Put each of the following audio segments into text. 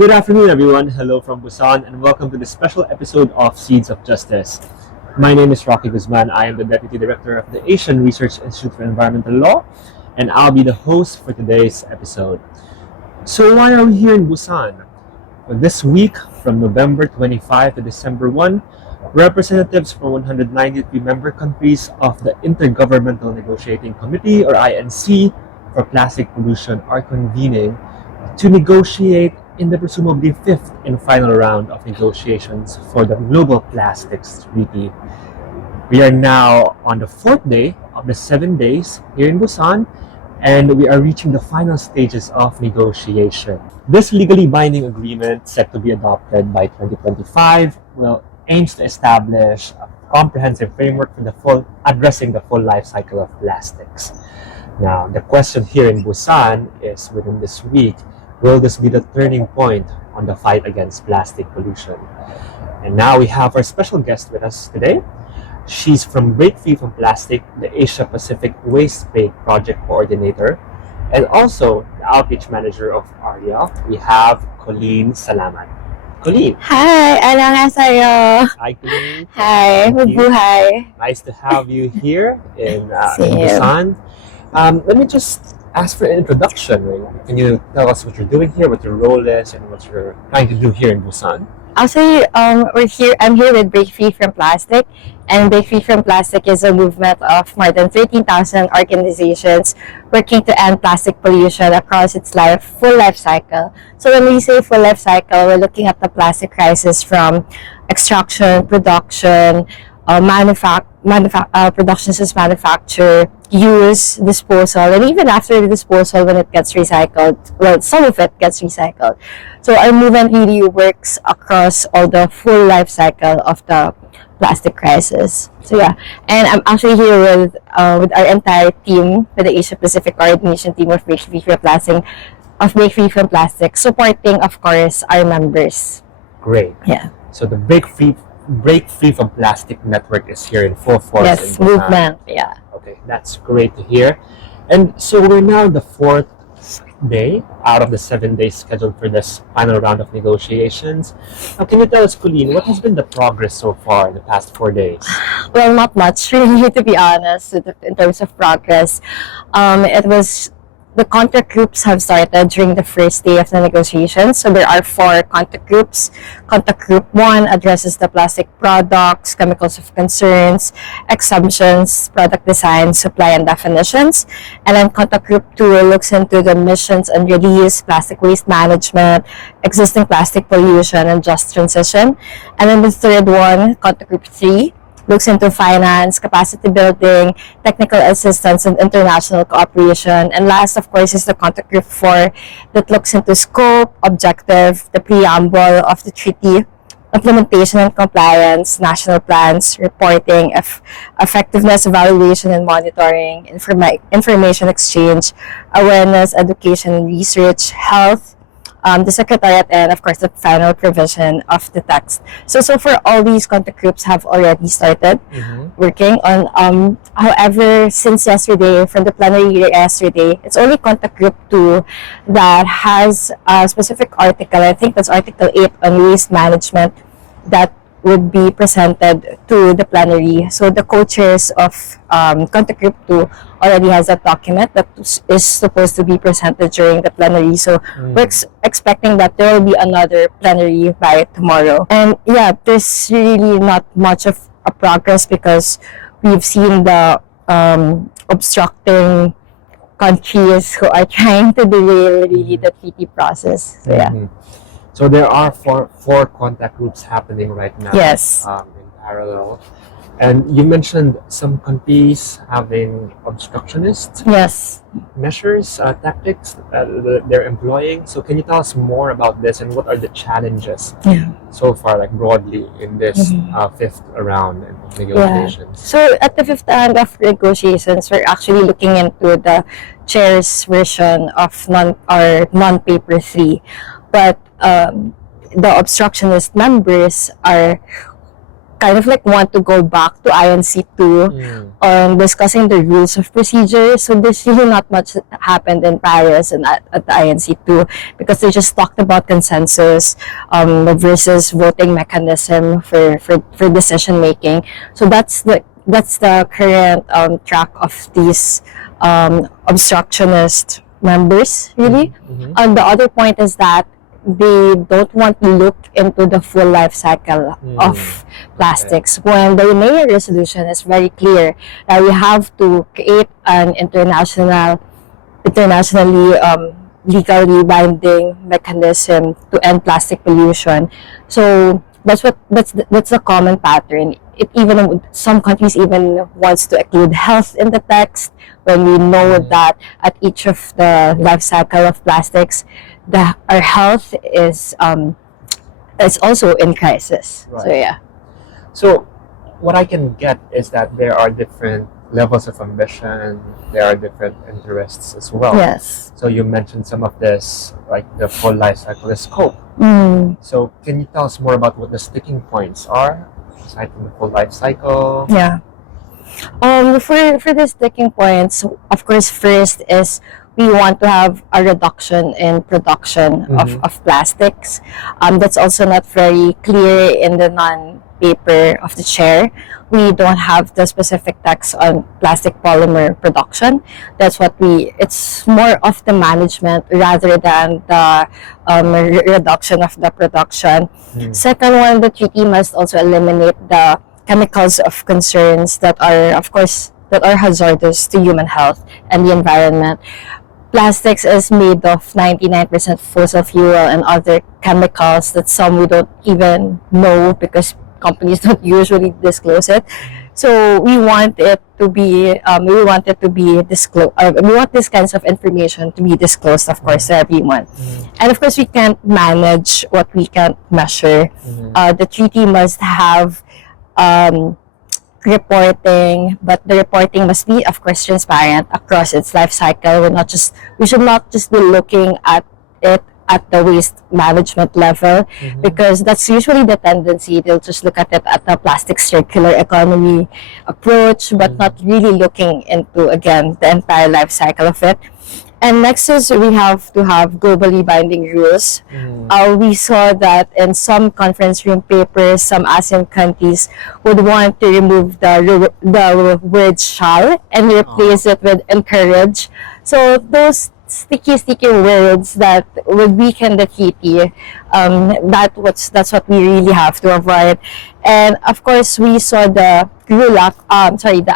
Good afternoon, everyone. Hello from Busan, and welcome to this special episode of Seeds of Justice. My name is Rocky Guzman. I am the Deputy Director of the Asian Research Institute for Environmental Law, and I'll be the host for today's episode. So why are we here in Busan? Well, this week, from November 25 to December 1, representatives from 193 member countries of the Intergovernmental Negotiating Committee, or INC, for plastic pollution are convening to negotiate in the presumably fifth and final round of negotiations for the Global Plastics Treaty. We are now on the fourth day of the 7 days here in Busan, and we are reaching the final stages of negotiation. This legally binding agreement, set to be adopted by 2025, aims to establish a comprehensive framework for addressing the full life cycle of plastics. Now, the question here in Busan is, within this week, will this be the turning point on the fight against plastic pollution? And now we have our special guest with us today. She's from Break Free from Plastic, the Asia Pacific Waste Break Project Coordinator, and also the Outreach Manager of ARIA. We have Coleen Salamat. Coleen. Hi, annyeonghaseyo. Hi, Coleen. Hi, mabuhay. Nice to have you here in Same. Busan. Let me just ask for an introduction. Right? Can you tell us what you're doing here, what your role is, and what you're trying to do here in Busan? Actually, I'm here with Break Free from Plastic, and Break Free from Plastic is a movement of more than 13,000 organizations working to end plastic pollution across its full life cycle. So when we say full life cycle, we're looking at the plastic crisis from extraction, production, production since manufacture, use, disposal, and even after the disposal when it gets recycled. Well, some of it gets recycled. So our movement really works across all the full life cycle of the plastic crisis. So yeah, and I'm actually here with our entire team, with the Asia Pacific coordination team of Break Free from Plastic, supporting, of course, our members. Great. Yeah. So the Break Free from Plastic network is here in full force. Yes, in Busan. movement. Yeah. Okay, that's great to hear. And so we're now the fourth day out of the 7 days scheduled for this final round of negotiations. Now, can you tell us, Coleen, what has been the progress so far in the past 4 days? Well, not much, really, to be honest, in terms of progress. The contact groups have started during the first day of the negotiations. So there are 4 contact groups. Contact group 1 addresses the plastic products, chemicals of concerns, exemptions, product design, supply, and definitions. And then contact group 2 looks into the emissions and release, plastic waste management, existing plastic pollution, and just transition. And then the third one, contact group 3, looks into finance, capacity building, technical assistance, and international cooperation. And last, of course, is the contact group 4 that looks into scope, objective, the preamble of the treaty, implementation and compliance, national plans, reporting, effectiveness, evaluation and monitoring, information exchange, awareness, education and research, health, the secretariat, and of course the final provision of the text. So for all these contact groups have already started working on. However, since yesterday, from the plenary yesterday, it's only contact group 2 that has a specific article. I think that's Article 8 on waste management that would be presented to the plenary. So the co-chairs of contact group 2 already has a document that is supposed to be presented during the plenary. So we're expecting that there will be another plenary by tomorrow. And yeah, there's really not much of a progress because we've seen the obstructing countries who are trying to derail really the treaty process. So yeah. So there are four contact groups happening right now. Yes. In parallel. And you mentioned some countries having obstructionist measures, tactics they're employing. So can you tell us more about this and what are the challenges so far, like broadly, in this fifth round of negotiations? So at the fifth round of negotiations, we're actually looking into the chair's version of non-paper 3. But the obstructionist members are kind of like want to go back to INC2 on discussing the rules of procedure. So there's really not much that happened in Paris and at the INC2 because they just talked about consensus versus voting mechanism for decision making. So that's the current track of these obstructionist members, really. The other point is that they don't want to look into the full life cycle of plastics when the Remain resolution is very clear that we have to create an internationally legally binding mechanism to end plastic pollution. So that's the common pattern. It even some countries even wants to include health in the text when we know that at each of the life cycle of plastics, our health is also in crisis. Right. So yeah. So what I can get is that there are different levels of ambition, there are different interests as well. Yes. So you mentioned some of this, like the full life cycle, the scope. So can you tell us more about what the sticking points are, aside from the full life cycle? Yeah. For the sticking points, of course, first is we want to have a reduction in production of plastics. That's also not very clear in the non-paper of the chair. We don't have the specific text on plastic polymer production. It's more of the management rather than the reduction of the production. Second one, the treaty must also eliminate the chemicals of concerns that are hazardous to human health and the environment. Plastics is made of 99% fossil fuel and other chemicals that some we don't even know because companies don't usually disclose it. So we want it to be disclosed. We want these kinds of information to be disclosed, of course, to everyone. And of course, we can't manage what we can't measure. The treaty must have reporting, but the reporting must be, of course, transparent across its life cycle. We should not just be looking at it at the waste management level, because that's usually the tendency. They'll just look at it at the plastic circular economy approach, but not really looking into, again, the entire life cycle of it. And next is we have to have globally binding rules. We saw that in some conference room papers, some ASEAN countries would want to remove the word shall and replace it with encourage. So those sticky words that would weaken the treaty, that's what we really have to avoid. And of course, we saw the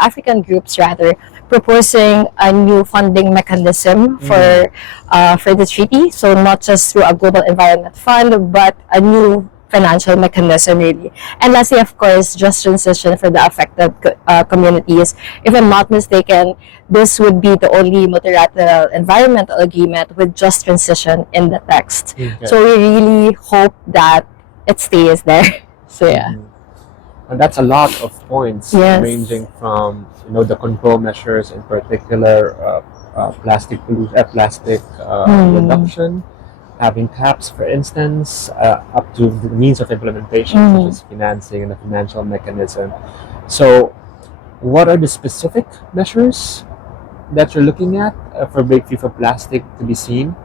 African groups rather proposing a new funding mechanism for the treaty. So not just through a global environment fund, but a new financial mechanism, really. And lastly, of course, just transition for the affected communities. If I'm not mistaken, this would be the only multilateral environmental agreement with just transition in the text. So we really hope that it stays there. So yeah. And that's a lot of points, ranging from the control measures, in particular plastic reduction, having caps, for instance, up to the means of implementation, such as financing and the financial mechanism. So, what are the specific measures that you're looking at for Breakthrough for Plastic to be seen?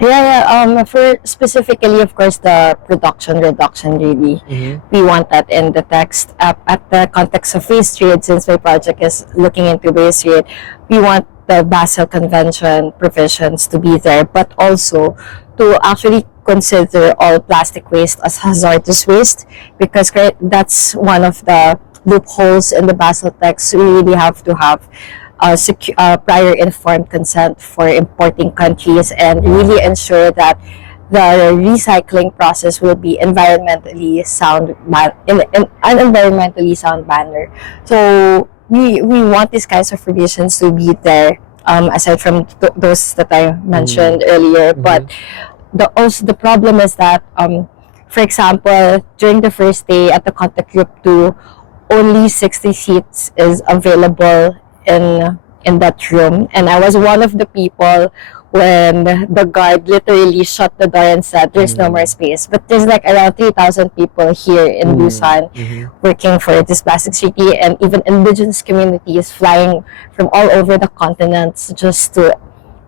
For specifically, of course, the production reduction, really. We want that in the text. At the context of waste trade, since my project is looking into waste trade, we want the Basel Convention provisions to be there, but also to actually consider all plastic waste as hazardous waste, because that's one of the loopholes in the Basel text. We really have to have prior informed consent for importing countries and really ensure that the recycling process will be environmentally sound in an environmentally sound manner. So we want these kinds of provisions to be there, aside from those that I mentioned earlier. But the problem is that, for example, during the first day at the contact group 2, only 60 seats is available in that room, and I was one of the people when the guard literally shut the door and said there's no more space. But there's like around 3,000 people here in Busan working for this plastic city, and even indigenous communities flying from all over the continents just to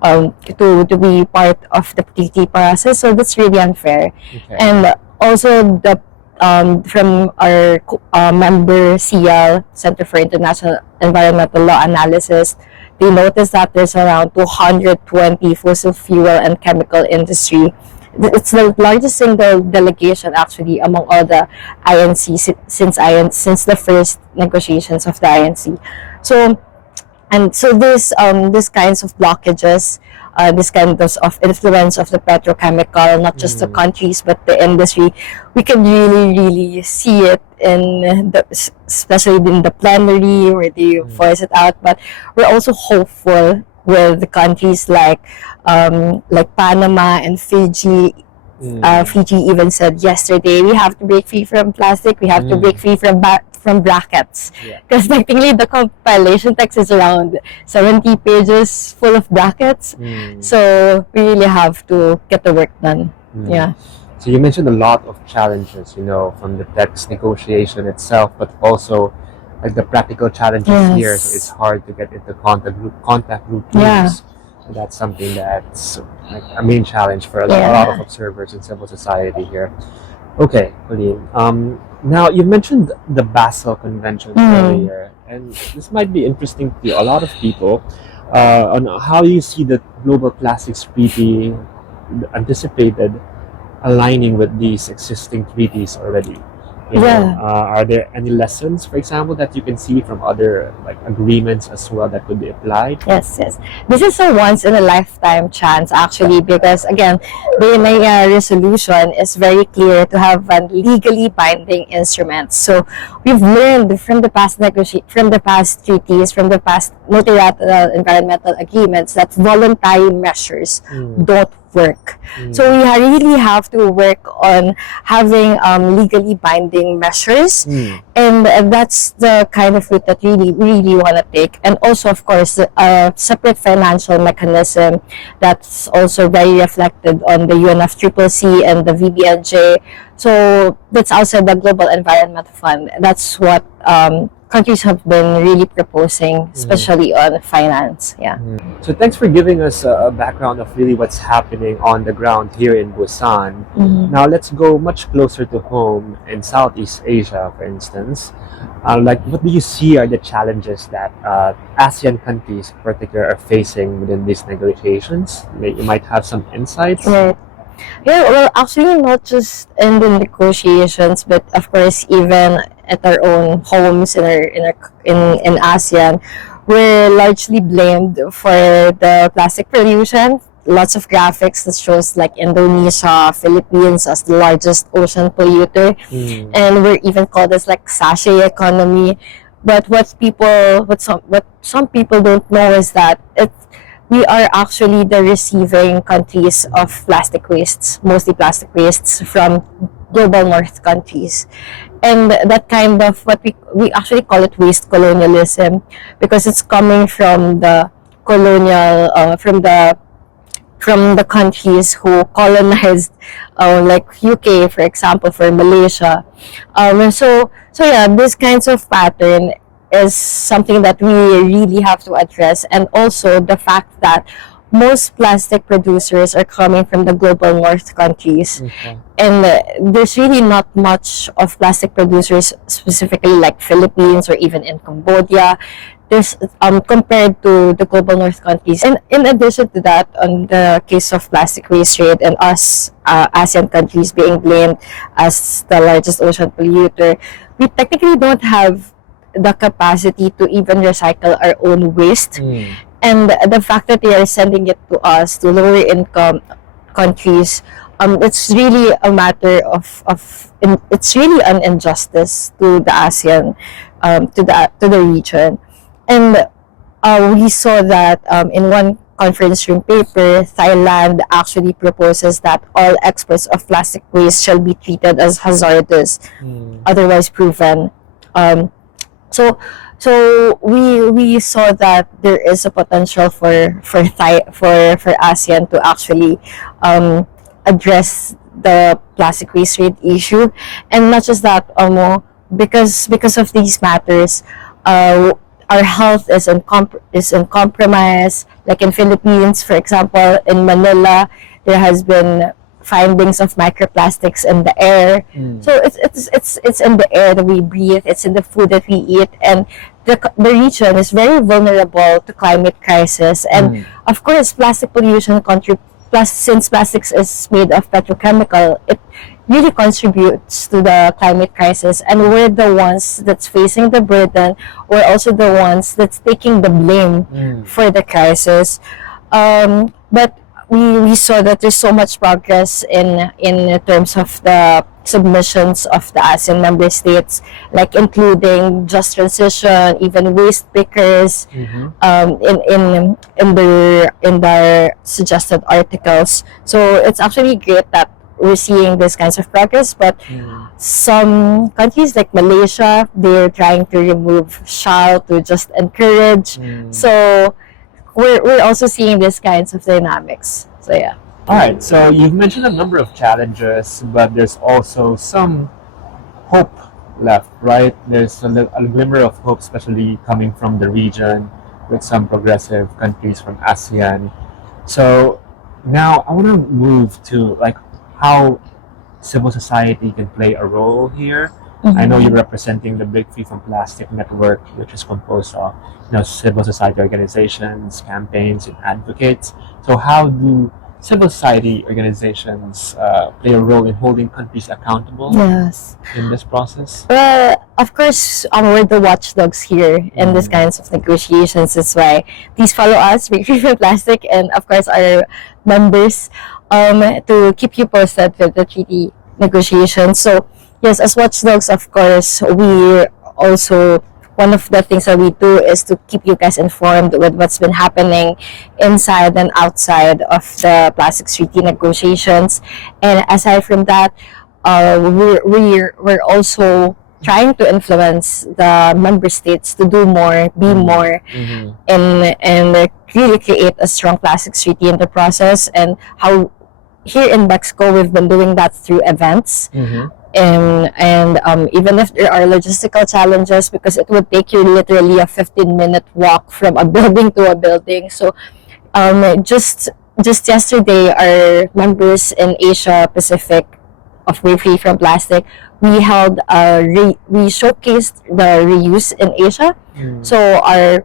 be part of the PT process. So that's really unfair. Okay. And also the from our member CL, Center for International Environmental Law Analysis, they noticed that there's around 220 fossil fuel and chemical industry. It's the largest single delegation actually among all the INC since the first negotiations of the INC. So this kinds of blockages, this kind of influence of the petrochemical, not just the countries but the industry, we can really see it especially in the plenary where they voice it out. But we're also hopeful with the countries like Panama and Fiji. Fiji even said yesterday, we have to break free from plastic, we have to break free from brackets, because technically the compilation text is around 70 pages full of brackets. So we really have to get the work done. So you mentioned a lot of challenges, from the text negotiation itself, but also like the practical challenges here. So it's hard to get into contact group teams. And that's something that's like a main challenge for a lot of observers in civil society here. Okay, Coleen. Now, you mentioned the Basel Convention earlier, and this might be interesting to a lot of people on how you see the Global Plastics Treaty anticipated aligning with these existing treaties already. Are there any lessons, for example, that you can see from other agreements as well that could be applied? Yes. This is a once in a lifetime chance actually, because again, the NIA resolution is very clear to have a legally binding instrument. So we've learned from the past treaties, from the past multilateral environmental agreements that voluntary measures don't work. So we really have to work on having legally binding measures, and that's the kind of route that we really want to take. And also, of course, a separate financial mechanism that's also very reflected on the UNFCCC and the VBNJ. So that's outside the Global Environment Fund. That's what countries have been really proposing, especially on finance. So thanks for giving us a background of really what's happening on the ground here in Busan. Now let's go much closer to home in Southeast Asia, for instance. What do you see are the challenges that ASEAN countries in particular are facing within these negotiations? You might have some insights. Right. Well, actually, not just in the negotiations, but of course, even at our own homes in ASEAN, we're largely blamed for the plastic pollution. Lots of graphics that shows Indonesia, Philippines as the largest ocean polluter, and we're even called as sachet economy. But what some people don't know is that we are actually the receiving countries of plastic wastes, mostly plastic wastes from global north countries. And that kind of what we actually call it waste colonialism, because it's coming from the colonial from the countries who colonized, UK, for example, for Malaysia. This kinds of pattern is something that we really have to address, and also the fact that most plastic producers are coming from the global north countries, and there's really not much of plastic producers specifically like Philippines or even in Cambodia. There's compared to the global north countries, and in addition to that, on the case of plastic waste trade and us ASEAN countries being blamed as the largest ocean polluter, we technically don't have the capacity to even recycle our own waste. And the fact that they are sending it to us, to lower income countries, it's really a matter it's really an injustice to the ASEAN, to the region. And we saw that in one conference room paper, Thailand actually proposes that all exports of plastic waste shall be treated as hazardous, otherwise proven. So So we saw that there is a potential for ASEAN to actually address the plastic waste rate issue, and not just that, because of these matters, our health is in compromise. Like in Philippines, for example, in Manila, there has been findings of microplastics in the air. So it's in the air that we breathe. It's in the food that we eat, and the region is very vulnerable to climate crisis. And of course, plastic pollution since plastics is made of petrochemical, it really contributes to the climate crisis, and we're the ones that's facing the burden. We're also the ones that's taking the blame for the crisis. But we saw that there's so much progress in terms of the submissions of the ASEAN member states, like including just transition, even waste pickers, in their suggested articles. So it's actually great that we're seeing these kinds of progress. But some countries like Malaysia, they're trying to remove shall to just encourage. So we're also seeing these kinds of dynamics. So yeah. All right, so you've mentioned a number of challenges, but there's also some hope left, right? There's a glimmer of hope, especially coming from the region with some progressive countries from ASEAN. So now I want to move to like how civil society can play a role here. I know you're representing the Big Free from Plastic network, which is composed of civil society organizations, campaigns, and advocates. So how do civil society organizations play a role in holding countries accountable Yes. in this process? Of course, we're the watchdogs here in these kinds of negotiations. That's why please follow us, Big Free from Plastic, and of course our members, to keep you posted with the treaty negotiations. So yes, as watchdogs, of course, we also, one of the things that we do is to keep you guys informed with what's been happening inside and outside of the plastics treaty negotiations. And aside from that, we're also trying to influence the member states to do more, be more, and really create a strong plastics treaty in the process. And how here in Mexico, we've been doing that through events. And even if there are logistical challenges, because it would take you literally a 15-minute walk from a building to a building. So just yesterday, our members in Asia Pacific of Way Free from Plastic, we held we showcased the reuse in Asia. So our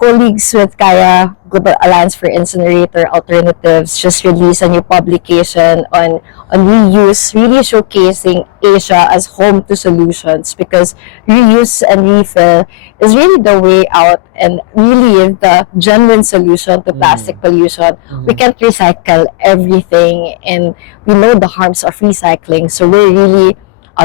colleagues with Kaya Global Alliance for Incinerator Alternatives just released a new publication on reuse, really showcasing Asia as home to solutions, because reuse and refill is really the way out and really the genuine solution to plastic pollution. We can't recycle everything, and we know the harms of recycling. So we're really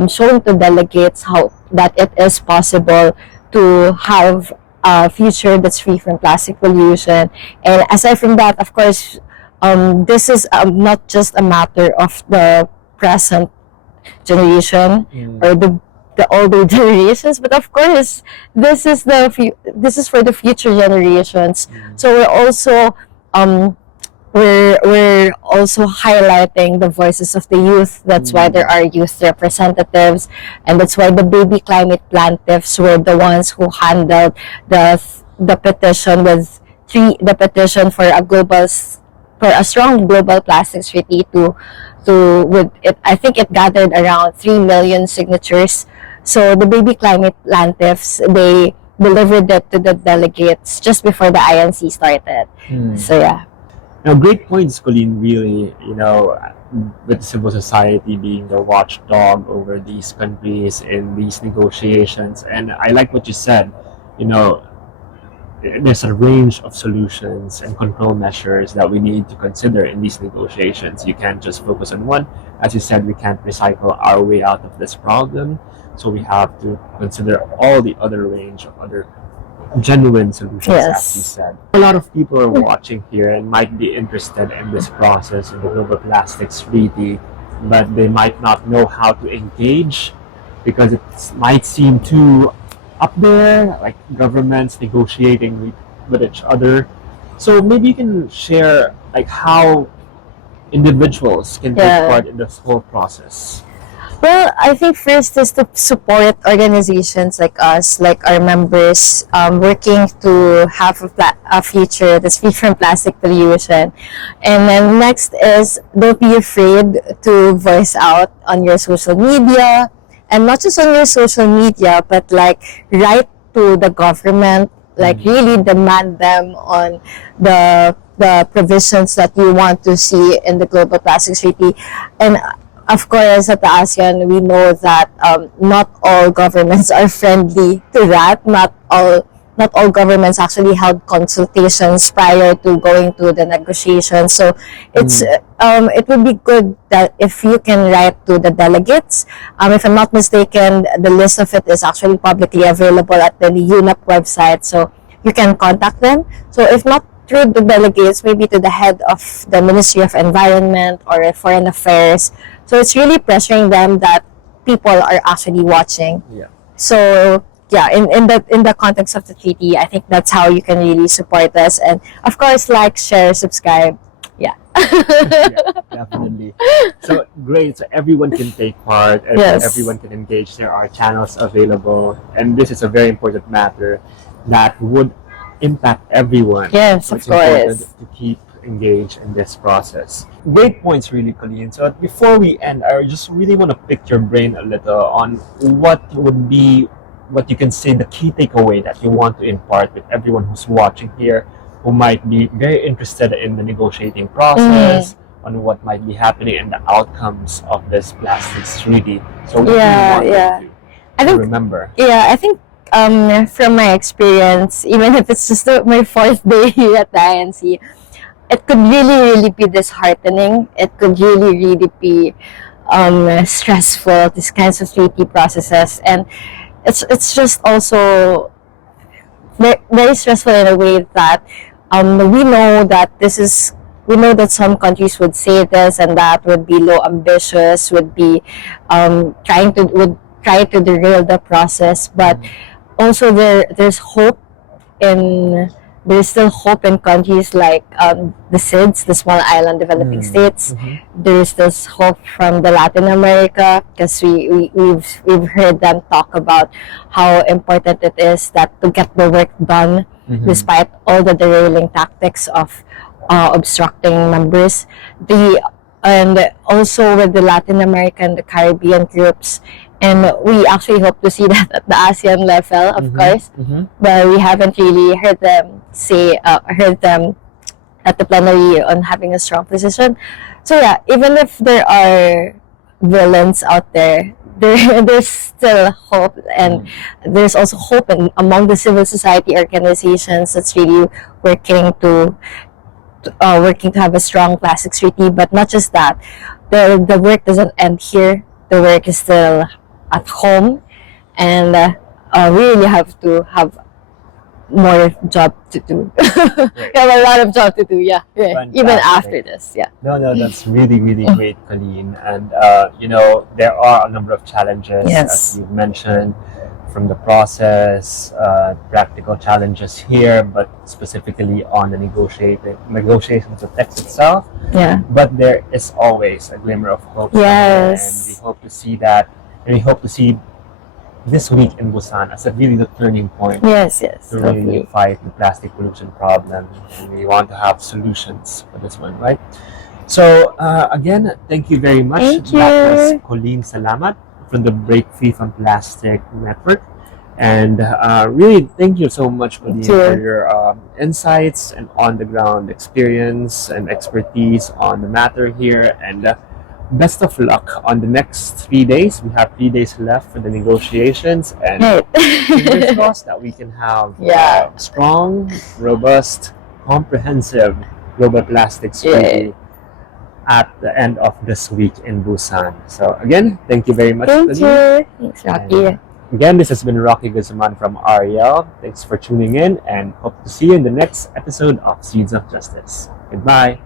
showing to delegates how that it is possible to have a future that's free from plastic pollution. And aside from that, of course, this is not just a matter of the present generation or the older generations, but of course, this is for the future generations. So we're also highlighting the voices of the youth. That's why there are youth representatives, and that's why the baby climate plaintiffs were the ones who handled the petition for a strong global plastics treaty with it. I think it gathered around 3 million signatures. So the baby climate plaintiffs, they delivered it to the delegates just before the INC started. So yeah. Now, great points, Coleen, really, with civil society being the watchdog over these countries in these negotiations. And I like what you said, there's a range of solutions and control measures that we need to consider in these negotiations. You can't just focus on one. As you said, we can't recycle our way out of this problem. So we have to consider all the other range of other genuine solutions, as you said. A lot of people are watching here and might be interested in this process in the global plastics treaty, but they might not know how to engage because it might seem too up there, like governments negotiating with each other. So maybe you can share like how individuals can take Yeah. part in this whole process. Well, I think first is to support organizations like us, like our members, working to have a future that's free from plastic pollution. And then next is don't be afraid to voice out on your social media, and not just on your social media, but like write to the government, like really demand them on the provisions that you want to see in the global plastics treaty. And of course, at the ASEAN, we know that not all governments are friendly to that. Not all governments actually held consultations prior to going to the negotiations. So it would be good that if you can write to the delegates. If I'm not mistaken, the list of it is actually publicly available at the UNEP website, so you can contact them. So if not through the delegates, maybe to the head of the Ministry of Environment or Foreign Affairs. So it's really pressuring them that people are actually watching. Yeah. So yeah, in the context of the treaty, I think that's how you can really support us. And of course, like, share, subscribe. Yeah. Yeah, definitely. So great. So everyone can take part. Yes. Everyone can engage. There are channels available, and this is a very important matter that would impact everyone. Yes, So of it's important course. to keep engaged in this process. Great points, really, Coleen. So before we end, I just really want to pick your brain a little on what would be, what you can say, the key takeaway that you want to impart with everyone who's watching here, who might be very interested in the negotiating process, on what might be happening and the outcomes of this plastics treaty. So what do you Yeah, want them yeah. I to think remember? Yeah, I think from my experience, even if it's just my fourth day here at the INC, it could really be disheartening. It could really be stressful. These kinds of treaty processes, and it's just also very stressful in a way that we know that some countries would say this and that, would be low ambitious, would be would try to derail the process, but also there's still hope in countries like the SIDS, the small island developing states. There's this hope from the Latin America, because we've heard them talk about how important it is that to get the work done despite all the derailing tactics of obstructing members. And also with the Latin American, the Caribbean groups. And we actually hope to see that at the ASEAN level, of course. But we haven't really heard them at the plenary on having a strong position. So yeah, even if there are villains out there, there's still hope, and there's also hope among the civil society organizations that's really working to have a strong plastics treaty. But not just that, the work doesn't end here. The work is still at home, and we really have to have more job to do. We have a lot of job to do, yeah. Even after this, yeah. No, that's really great, Coleen. And there are a number of challenges, as you've mentioned, from the process, practical challenges here, but specifically on the negotiations of text itself. Yeah. But there is always a glimmer of hope. Yes. And we hope to see that, and we hope to see this week in Busan as a really the turning point. Yes, to really fight the plastic pollution problem, and we want to have solutions for this one, right? So again, thank you very much. Thank That was you. Coleen Salamat from the Break Free from Plastic Network, and really thank you so much, Coleen, for your insights and on-the-ground experience and expertise on the matter here. And best of luck on the next 3 days. We have 3 days left for the negotiations, and fingers crossed that we can have strong, robust, comprehensive global plastics treaty at the end of this week in Busan. So again, thank you very much. Thank you. Thanks, Rocky. And again, this has been Rocky Guzman from REL. Thanks for tuning in, and hope to see you in the next episode of Seeds of Justice. Goodbye.